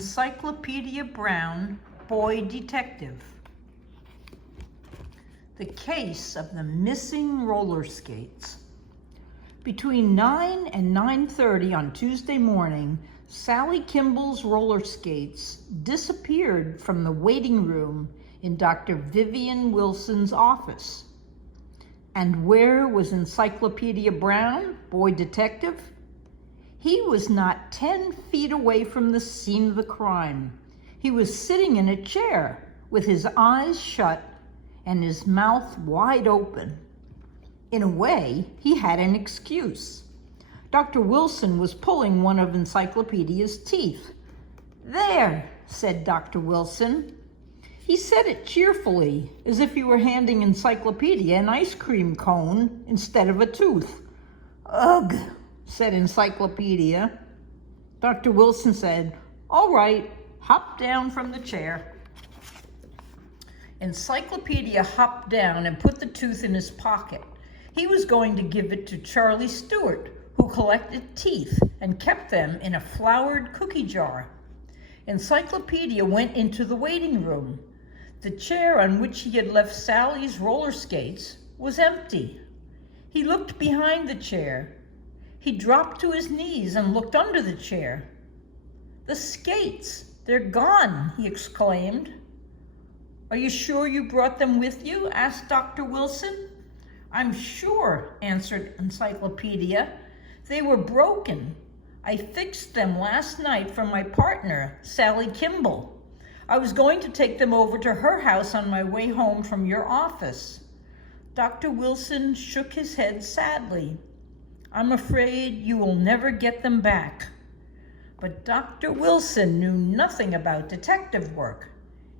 Encyclopedia Brown, Boy Detective. The case of the missing roller skates. Between 9 and 9:30 on Tuesday morning, Sally Kimball's roller skates disappeared from the waiting room in Dr. Vivian Wilson's office. And where was Encyclopedia Brown, boy detective? He was not 10 feet away from the scene of the crime. He was sitting in a chair with his eyes shut and his mouth wide open. In a way, he had an excuse. Dr. Wilson was pulling one of Encyclopedia's teeth. "There," said Dr. Wilson. He said it cheerfully, as if he were handing Encyclopedia an ice cream cone instead of a tooth. "Ugh," said Encyclopedia. Dr. Wilson said, "All right, hop down from the chair." Encyclopedia hopped down and put the tooth in his pocket. He was going to give it to Charlie Stewart, who collected teeth and kept them in a floured cookie jar. Encyclopedia went into the waiting room. The chair on which he had left Sally's roller skates was empty. He looked behind the chair. He dropped to his knees and looked under the chair. "The skates, they're gone," he exclaimed. "Are you sure you brought them with you?" asked Dr. Wilson. "I'm sure," answered Encyclopedia. "They were broken. I fixed them last night for my partner, Sally Kimball. I was going to take them over to her house on my way home from your office." Dr. Wilson shook his head sadly. "I'm afraid you will never get them back." But Dr. Wilson knew nothing about detective work.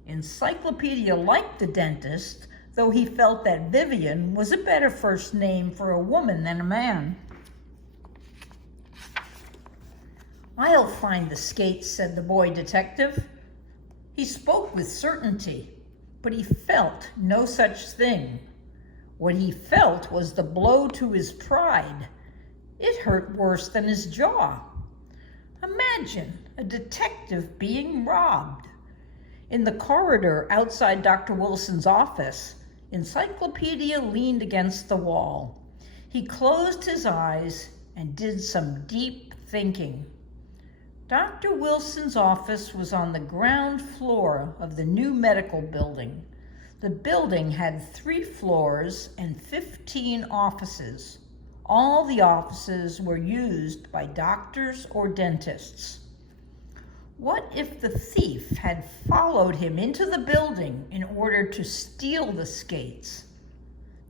Encyclopedia liked the dentist, though he felt that Vivian was a better first name for a woman than a man. "I'll find the skates," said the boy detective. He spoke with certainty, but he felt no such thing. What he felt was the blow to his pride. It hurt worse than his jaw. Imagine a detective being robbed. In the corridor outside Dr. Wilson's office, Encyclopedia leaned against the wall. He closed his eyes and did some deep thinking. Dr. Wilson's office was on the ground floor of the new medical building. The building had 3 floors and 15 offices. All the offices were used by doctors or dentists. What if the thief had followed him into the building in order to steal the skates?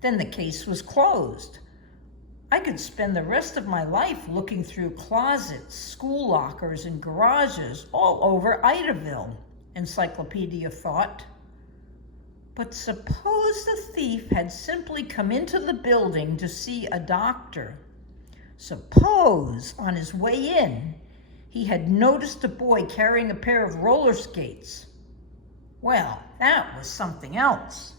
Then the case was closed. I could spend the rest of my life looking through closets, school lockers, and garages all over Idaville, Encyclopedia thought. But suppose the thief had simply come into the building to see a doctor. Suppose, on his way in, he had noticed a boy carrying a pair of roller skates. Well, that was something else.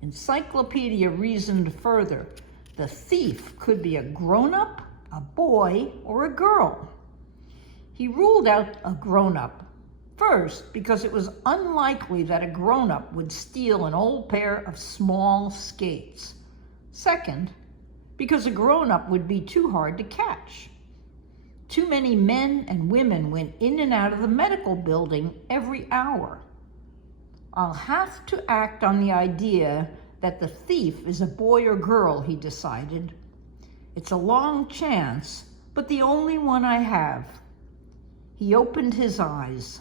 Encyclopedia reasoned further. The thief could be a grown-up, a boy, or a girl. He ruled out a grown-up. First, because it was unlikely that a grown-up would steal an old pair of small skates. Second, because a grown-up would be too hard to catch. Too many men and women went in and out of the medical building every hour. I'll have to act on the idea that the thief is a boy or girl, he decided. It's a long chance, but the only one I have. He opened his eyes.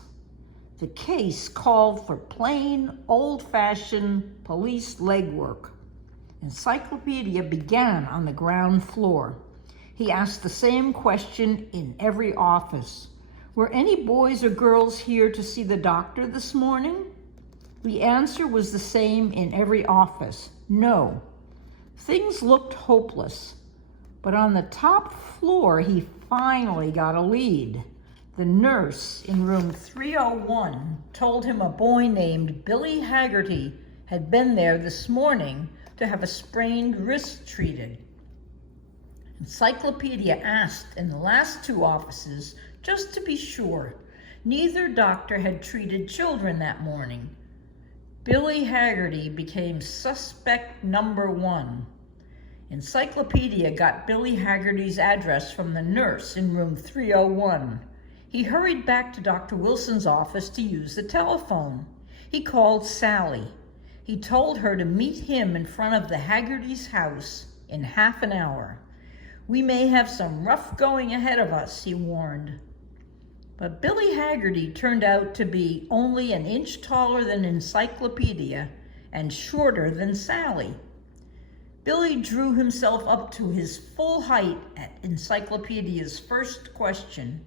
The case called for plain, old-fashioned police legwork. Encyclopedia began on the ground floor. He asked the same question in every office. Were any boys or girls here to see the doctor this morning? The answer was the same in every office. No. Things looked hopeless. But on the top floor, he finally got a lead. The nurse in room 301 told him a boy named Billy Haggerty had been there this morning to have a sprained wrist treated. Encyclopedia asked in the last 2 offices just to be sure. Neither doctor had treated children that morning. Billy Haggerty became suspect number 1. Encyclopedia got Billy Haggerty's address from the nurse in room 301. He hurried back to Dr. Wilson's office to use the telephone. He called Sally. He told her to meet him in front of the Haggerty's house in half an hour. "We may have some rough going ahead of us," he warned. But Billy Haggerty turned out to be only an inch taller than Encyclopedia and shorter than Sally. Billy drew himself up to his full height at Encyclopedia's first question.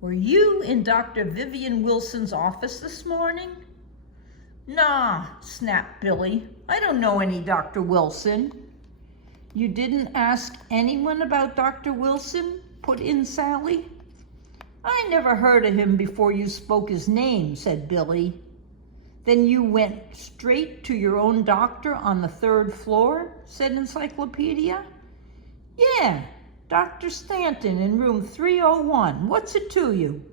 "Were you in Dr. Vivian Wilson's office this morning?" "Nah," snapped Billy. "I don't know any Dr. Wilson." "You didn't ask anyone about Dr. Wilson?" put in Sally. "I never heard of him before you spoke his name," said Billy. "Then you went straight to your own doctor on the 3rd floor?" said Encyclopedia. "Yeah, Dr. Stanton in room 301. What's it to you?"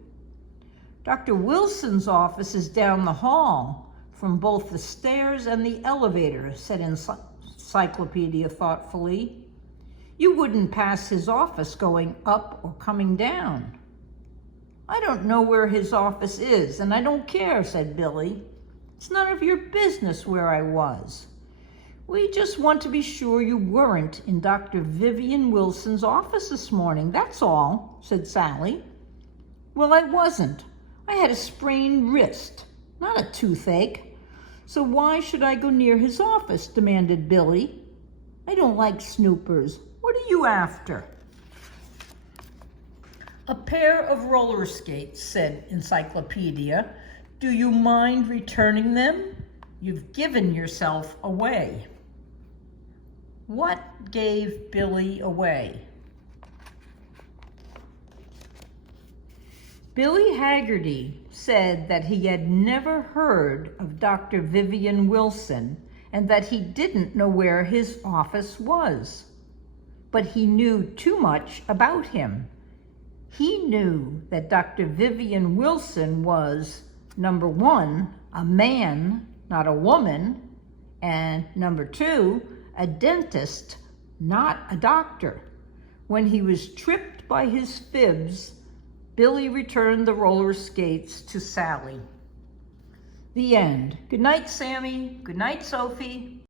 "Dr. Wilson's office is down the hall from both the stairs and the elevator," said Encyclopedia thoughtfully. "You wouldn't pass his office going up or coming down." "I don't know where his office is, and I don't care," said Billy. "It's none of your business where I was. We just want to be sure you weren't in Dr. Vivian Wilson's office this morning, that's all," said Sally. "Well, I wasn't. I had a sprained wrist, not a toothache. So why should I go near his office?" demanded Billy. "I don't like snoopers. What are you after?" "A pair of roller skates," said Encyclopedia. "Do you mind returning them? You've given yourself away." What gave Billy away? Billy Haggerty said that he had never heard of Dr. Vivian Wilson and that he didn't know where his office was. But he knew too much about him. He knew that Dr. Vivian Wilson was, number 1, a man, not a woman, and number 2, a dentist, not a doctor. When he was tripped by his fibs, Billy returned the roller skates to Sally. The end. Good night, Sammy. Good night, Sophie.